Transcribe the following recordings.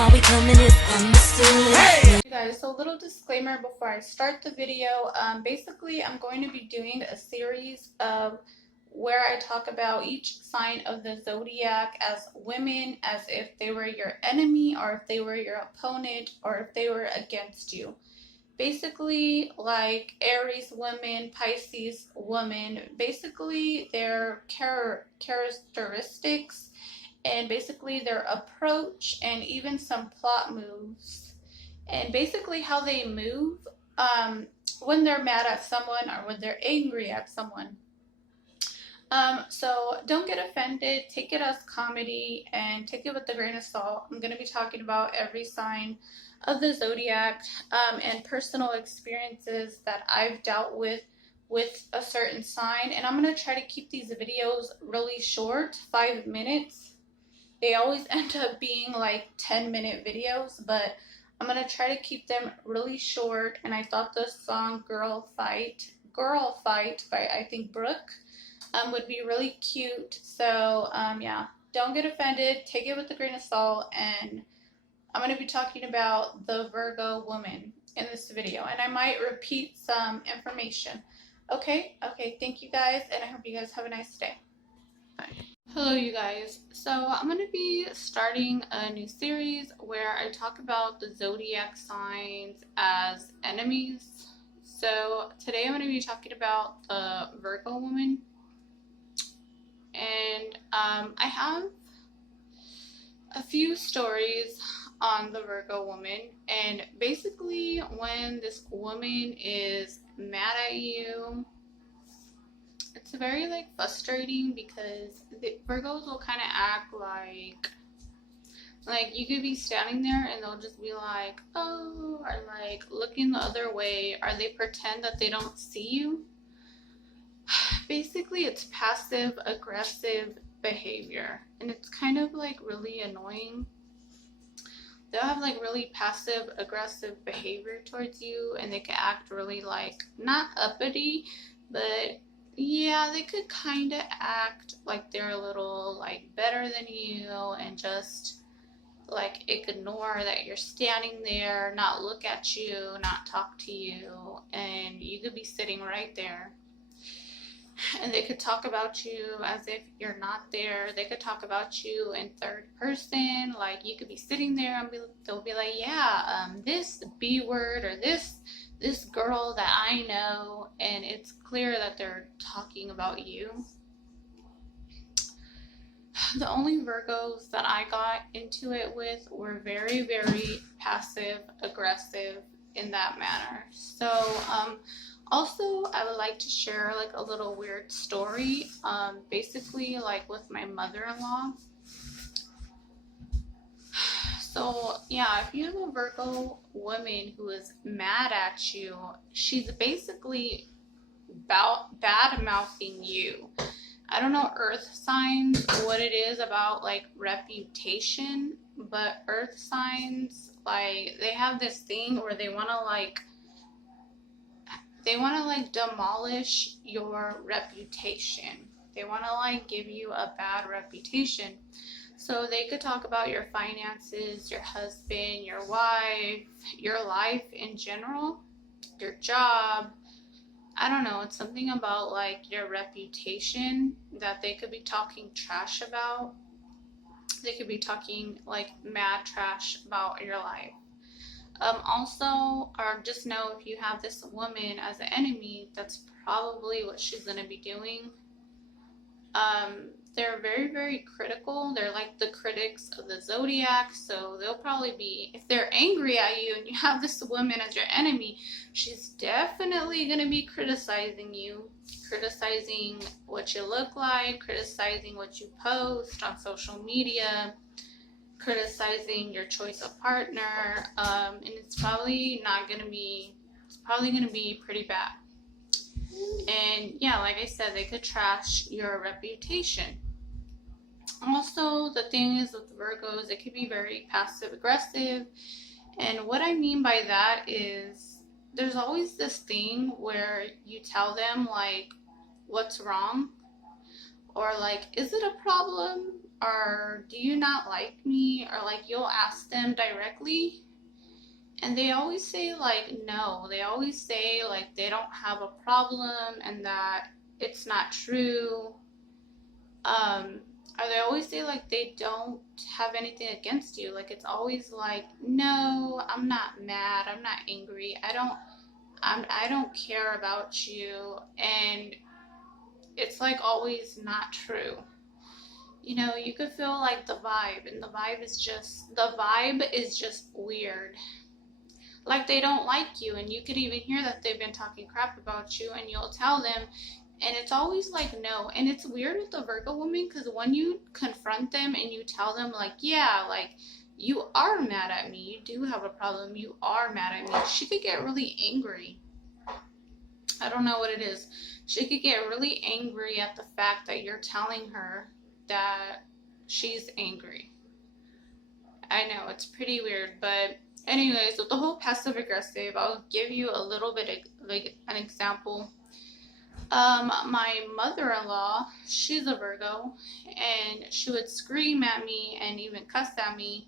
why we coming if understood. Hey! Guys, so a little disclaimer before I start the video. Basically, I'm going to be doing a series of where I talk about each sign of the zodiac as women, as if they were your enemy or if they were your opponent or if they were against you. Basically, like Aries women, Pisces women, basically their characteristics and basically their approach and even some plot moves and basically how they move when they're mad at someone or when they're angry at someone. So don't get offended, take it as comedy and take it with a grain of salt. I'm going to be talking about every sign of the zodiac and personal experiences that I've dealt with a certain sign, and I'm going to try to keep these videos really short, 5 minutes. They always end up being like 10-minute videos, but I'm going to try to keep them really short. And I thought the song Girl Fight by, I think, Brooke, would be really cute. So yeah, don't get offended, take it with a grain of salt, and I'm going to be talking about the Virgo woman in this video, and I might repeat some information. Okay, thank you guys, and I hope you guys have a nice day. Bye. Hello you guys, so I'm going to be starting a new series where I talk about the zodiac signs as enemies. So today I'm going to be talking about the Virgo woman, and I have a few stories on the Virgo woman. And basically when this woman is mad at you, it's very like frustrating because the Virgos will kind of act like you could be standing there and they'll just be like, oh, or like looking the other way, or they pretend that they don't see you. Basically it's passive aggressive behavior, and it's kind of like really annoying. They'll have like really passive aggressive behavior towards you, and they can act really like not uppity, but yeah, they could kind of act like they're a little like better than you and just like ignore that you're standing there, not look at you, not talk to you, and you could be sitting right there. And they could talk about you as if you're not there. They could talk about you in third person. Like you could be sitting there and they'll be like, yeah, this B word, or this girl that I know, and it's clear that they're talking about you. The only Virgos that I got into it with were very, very passive aggressive in that manner. So also, I would like to share like a little weird story, basically like with my mother-in-law. So yeah, if you have a Virgo woman who is mad at you, she's basically bad-mouthing you. I don't know earth signs, what it is about like reputation, but earth signs, like they have this thing where they want to like demolish your reputation. They want to like give you a bad reputation. So they could talk about your finances, your husband, your wife, your life in general, your job. I don't know, it's something about like your reputation that they could be talking trash about. They could be talking like mad trash about your life. Also, or just know if you have this woman as an enemy, that's probably what she's going to be doing. They're very, very critical. They're like the critics of the zodiac, so they'll probably be, if they're angry at you and you have this woman as your enemy, she's definitely going to be criticizing you, criticizing what you look like, criticizing what you post on social media, criticizing your choice of partner, and it's probably going to be pretty bad. And yeah, like I said, they could trash your reputation. Also, the thing is with Virgos, it could be very passive aggressive, and what I mean by that is there's always this thing where you tell them like what's wrong, or like, is it a problem? or do you not like me? Or like you'll ask them directly, and they always say like no. They always say like they don't have a problem and that it's not true. Or they always say like they don't have anything against you. Like it's always like, no, I'm not mad, I'm not angry, I don't care about you. And it's like always not true. You know, you could feel like the vibe, and the vibe is just weird. Like they don't like you, and you could even hear that they've been talking crap about you, and you'll tell them, and it's always like no. And it's weird with the Virgo woman, because when you confront them and you tell them like, yeah, like you are mad at me, you do have a problem, you are mad at me, she could get really angry. I don't know what it is. She could get really angry at the fact that you're telling her that she's angry. I know, it's pretty weird, but anyways, with the whole passive aggressive, I'll give you a little bit of like an example. My mother-in-law, she's a Virgo, and she would scream at me and even cuss at me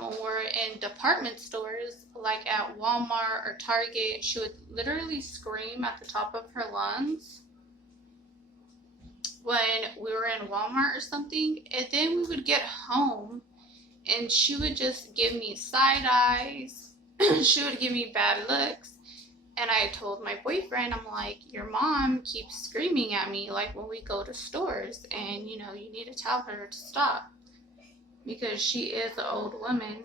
when we're in department stores, like at Walmart or Target. She would literally scream at the top of her lungs when we were in Walmart or something, and then we would get home and she would just give me side eyes. She would give me bad looks. And I told my boyfriend, I'm like, your mom keeps screaming at me like when we go to stores, and you know, you need to tell her to stop because she is an old woman.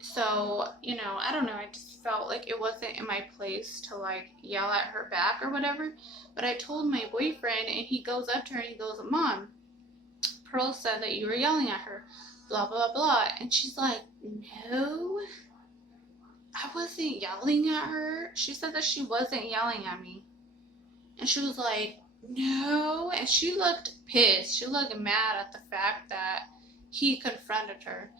So, you know, I don't know, I just felt like it wasn't in my place to like yell at her back or whatever. But I told my boyfriend, and he goes up to her and he goes, Mom, Pearl said that you were yelling at her, blah, blah, blah. And she's like, no, I wasn't yelling at her. She said that she wasn't yelling at me. And she was like, no. And she looked pissed. She looked mad at the fact that he confronted her.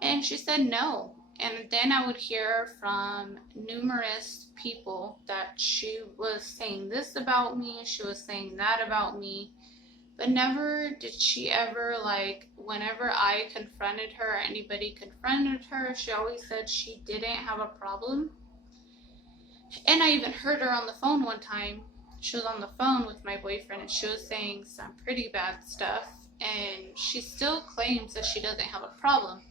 And she said no. And then I would hear from numerous people that she was saying this about me, she was saying that about me. But never did she ever, like, whenever I confronted her or anybody confronted her, she always said she didn't have a problem. And I even heard her on the phone one time. She was on the phone with my boyfriend and she was saying some pretty bad stuff. And she still claims that she doesn't have a problem.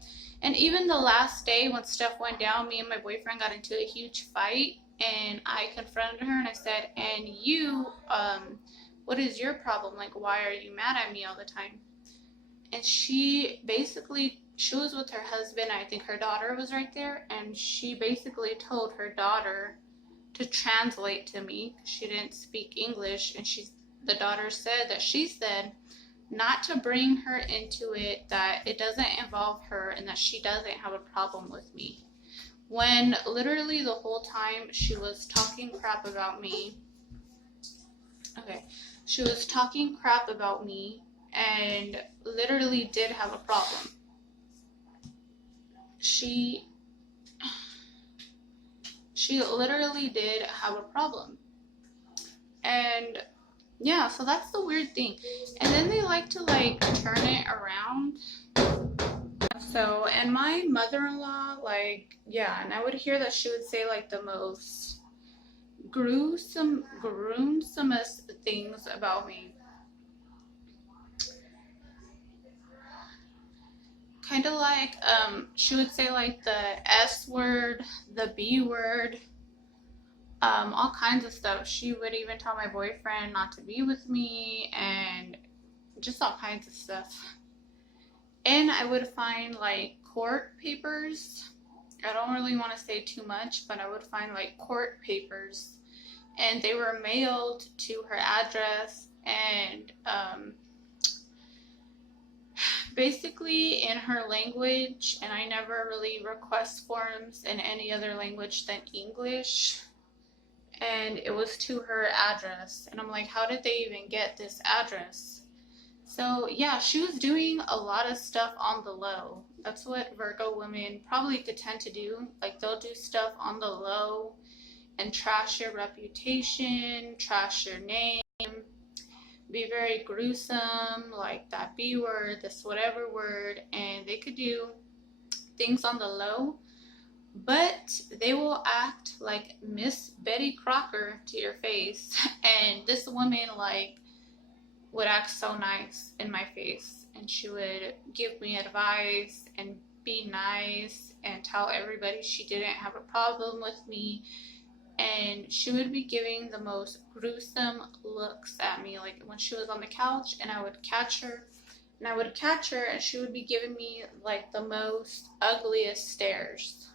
And even the last day when stuff went down, me and my boyfriend got into a huge fight. And I confronted her and I said, and you, what is your problem? Like, why are you mad at me all the time? And she was with her husband. I think her daughter was right there. And she basically told her daughter to translate to me. She didn't speak English. And the daughter said that she said not to bring her into it, that it doesn't involve her and that she doesn't have a problem with me. When literally the whole time she was talking crap about me. Okay. She was talking crap about me and literally did have a problem. She literally did have a problem. And yeah, so that's the weird thing. And then they like to like turn it around. So, and my mother-in-law, like, yeah, and I would hear that she would say like the most gruesomest things about me. Kind of like, she would say like the S word, the B word, all kinds of stuff. She would even tell my boyfriend not to be with me and just all kinds of stuff. And I would find like court papers. I don't really want to say too much, but I would find like court papers, and they were mailed to her address, and basically in her language, and I never really request forms in any other language than English, and it was to her address. And I'm like, how did they even get this address? So yeah, she was doing a lot of stuff on the low. That's what Virgo women probably could tend to do. Like, they'll do stuff on the low and trash your reputation, trash your name, be very gruesome, like that B word, this whatever word, and they could do things on the low, but they will act like Miss Betty Crocker to your face. And this woman, like, would act so nice in my face, and she would give me advice and be nice and tell everybody she didn't have a problem with me. And she would be giving the most gruesome looks at me, like when she was on the couch and I would catch her and she would be giving me like the most ugliest stares.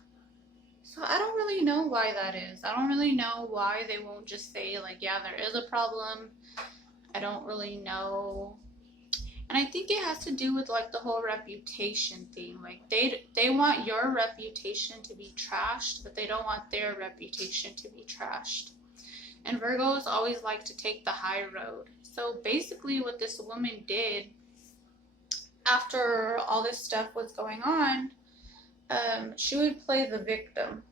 So I don't really know why that is. I don't really know why they won't just say like, yeah, there is a problem. I don't really know. And I think it has to do with like the whole reputation thing. Like they want your reputation to be trashed, but they don't want their reputation to be trashed. And Virgos always like to take the high road. So basically what this woman did after all this stuff was going on, she would play the victim.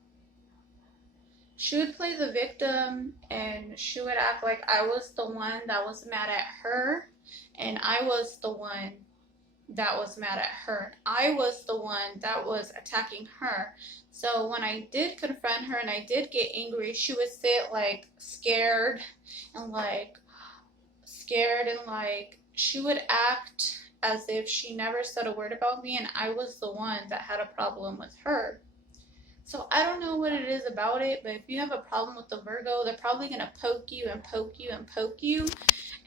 She would play the victim and she would act like I was the one that was mad at her, and I was the one that was mad at her. I was the one that was attacking her. So when I did confront her and I did get angry, she would sit like scared and like she would act as if she never said a word about me and I was the one that had a problem with her. So I don't know what it is about it, but if you have a problem with the Virgo, they're probably going to poke you and poke you and poke you.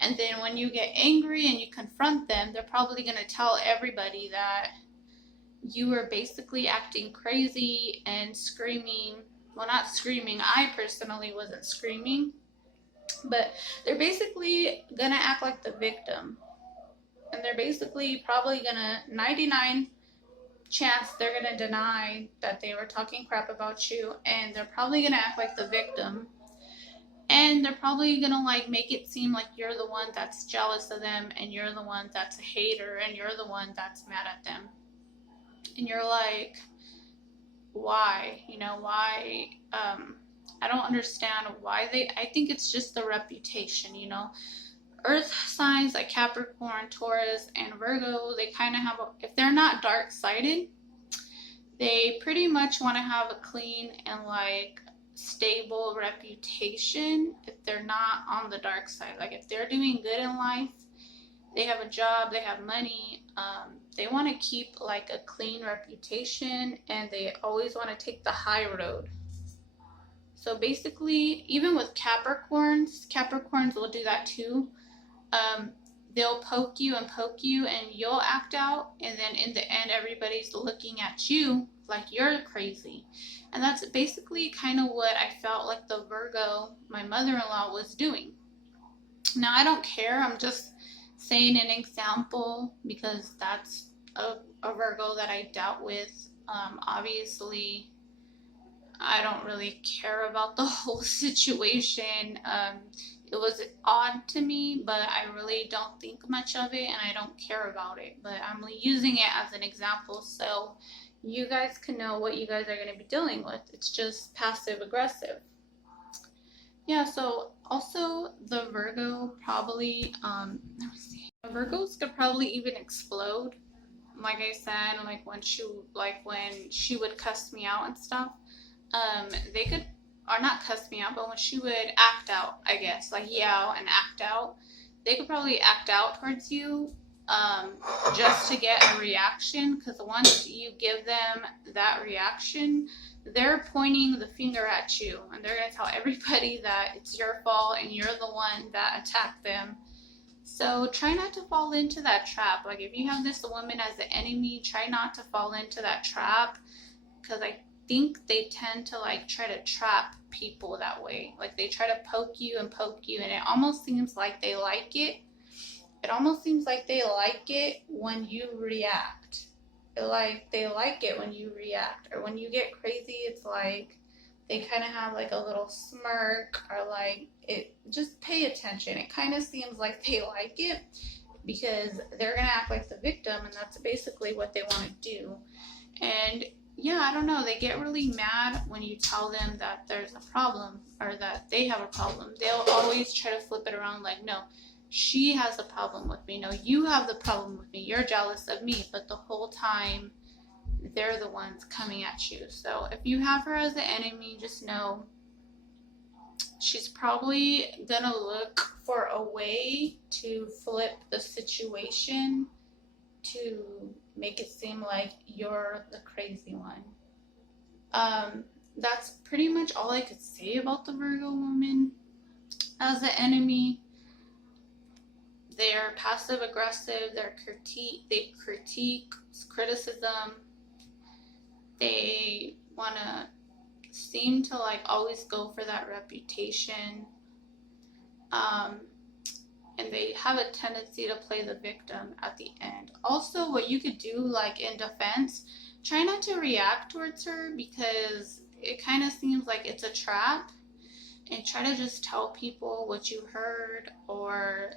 And then when you get angry and you confront them, they're probably going to tell everybody that you were basically acting crazy and screaming. Well, not screaming. I personally wasn't screaming. But they're basically going to act like the victim. And they're basically probably going to 99 chance they're going to deny that they were talking crap about you, and they're probably going to act like the victim, and they're probably going to like make it seem like you're the one that's jealous of them and you're the one that's a hater and you're the one that's mad at them. And you're like, why? Why? I don't understand why I think it's just the reputation, Earth signs like Capricorn, Taurus, and Virgo, they kind of have, if they're not dark-sided, they pretty much want to have a clean and like stable reputation if they're not on the dark side. Like if they're doing good in life, they have a job, they have money, they want to keep like a clean reputation, and they always want to take the high road. So basically, even with Capricorns will do that too. They'll poke you and you'll act out, and then in the end everybody's looking at you like you're crazy. And that's basically kind of what I felt like the Virgo, my mother-in-law, was doing. Now I don't care, I'm just saying an example because that's a Virgo that I dealt with. Obviously I don't really care about the whole situation. It was odd to me, but I really don't think much of it and I don't care about it. But I'm using it as an example so you guys can know what you guys are going to be dealing with. It's just passive aggressive. Yeah, so also the Virgo probably, let me see. Virgos could probably even explode. Like I said, like when she would cuss me out and stuff. They could, or not cuss me out, but when she would act out, I guess, like yell and act out, they could probably act out towards you, just to get a reaction, because once you give them that reaction, they're pointing the finger at you, and they're going to tell everybody that it's your fault and you're the one that attacked them. So try not to fall into that trap. Like if you have this woman as the enemy, try not to fall into that trap, because I think they tend to like try to trap people that way. Like they try to poke you, and it almost seems like they like it. It almost seems like they like it when you react. They like it when you react, or when you get crazy, it's like they kind of have like a little smirk, or like it. Just pay attention. It kind of seems like they like it because they're gonna act like the victim, and that's basically what they want to do. And yeah, I don't know, they get really mad when you tell them that there's a problem or that they have a problem. They'll always try to flip it around like, no, she has a problem with me. No, you have the problem with me. You're jealous of me. But the whole time, they're the ones coming at you. So if you have her as an enemy, just know she's probably gonna look for a way to flip the situation to make it seem like you're the crazy one. That's pretty much all I could say about the Virgo woman as an enemy. They're passive aggressive, they critique criticism, they want to seem to like always go for that reputation, and they have a tendency to play the victim at the end. Also, what you could do, like in defense, try not to react towards her because it kind of seems like it's a trap, and try to just tell people what you heard, or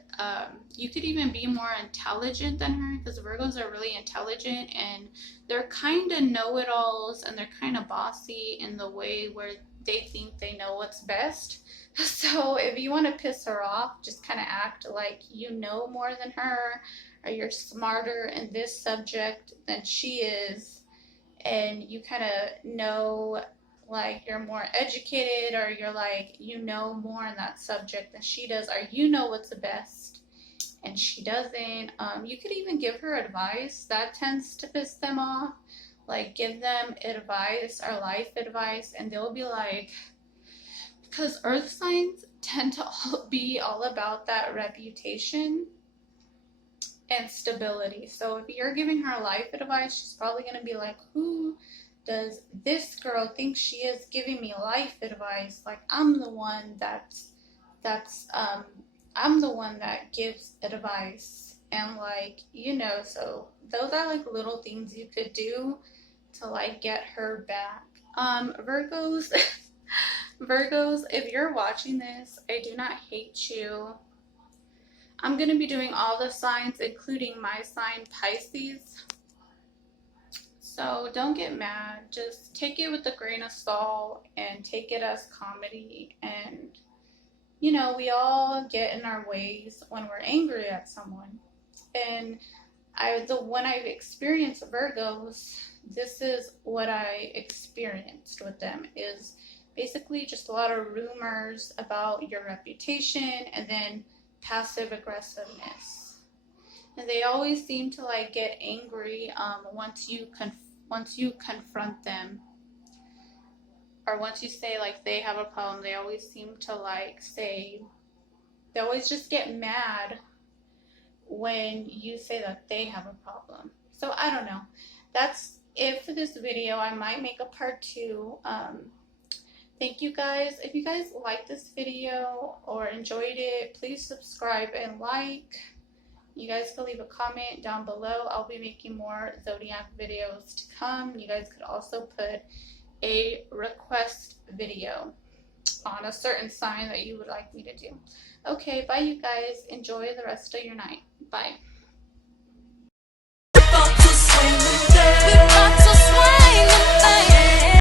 you could even be more intelligent than her, because Virgos are really intelligent and they're kind of know-it-alls, and they're kind of bossy in the way where they think they know what's best. So if you want to piss her off, just kind of act like you know more than her, or you're smarter in this subject than she is, and you kind of know, like you're more educated, or you're like you know more in that subject than she does, or you know what's the best and she doesn't. You could even give her advice. That tends to piss them off. Like give them advice or life advice, and they'll be like, because earth signs tend to be all about that reputation and stability. So if you're giving her life advice, she's probably going to be like, who does this girl think she is giving me life advice? Like I'm the one I'm the one that gives advice. And like, you know, so those are like little things you could do to like get her back. Virgos, Virgos, if you're watching this, I do not hate you. I'm going to be doing all the signs, including my sign, Pisces. So don't get mad. Just take it with a grain of salt and take it as comedy. And, you know, we all get in our ways when we're angry at someone. And when I've experienced Virgos, this is what I experienced with them, is basically just a lot of rumors about your reputation, and then passive aggressiveness. And they always seem to like get angry once you confront them, or once you say like they have a problem. They always seem to like say, they always just get mad when you say that they have a problem. So I don't know. That's it for this video. I might make a part 2. Thank you guys. If you guys liked this video or enjoyed it, please subscribe and like. You guys can leave a comment down below. I'll be making more zodiac videos to come. You guys could also put a request video on a certain sign that you would like me to do. Okay, bye you guys. Enjoy the rest of your night. Bye.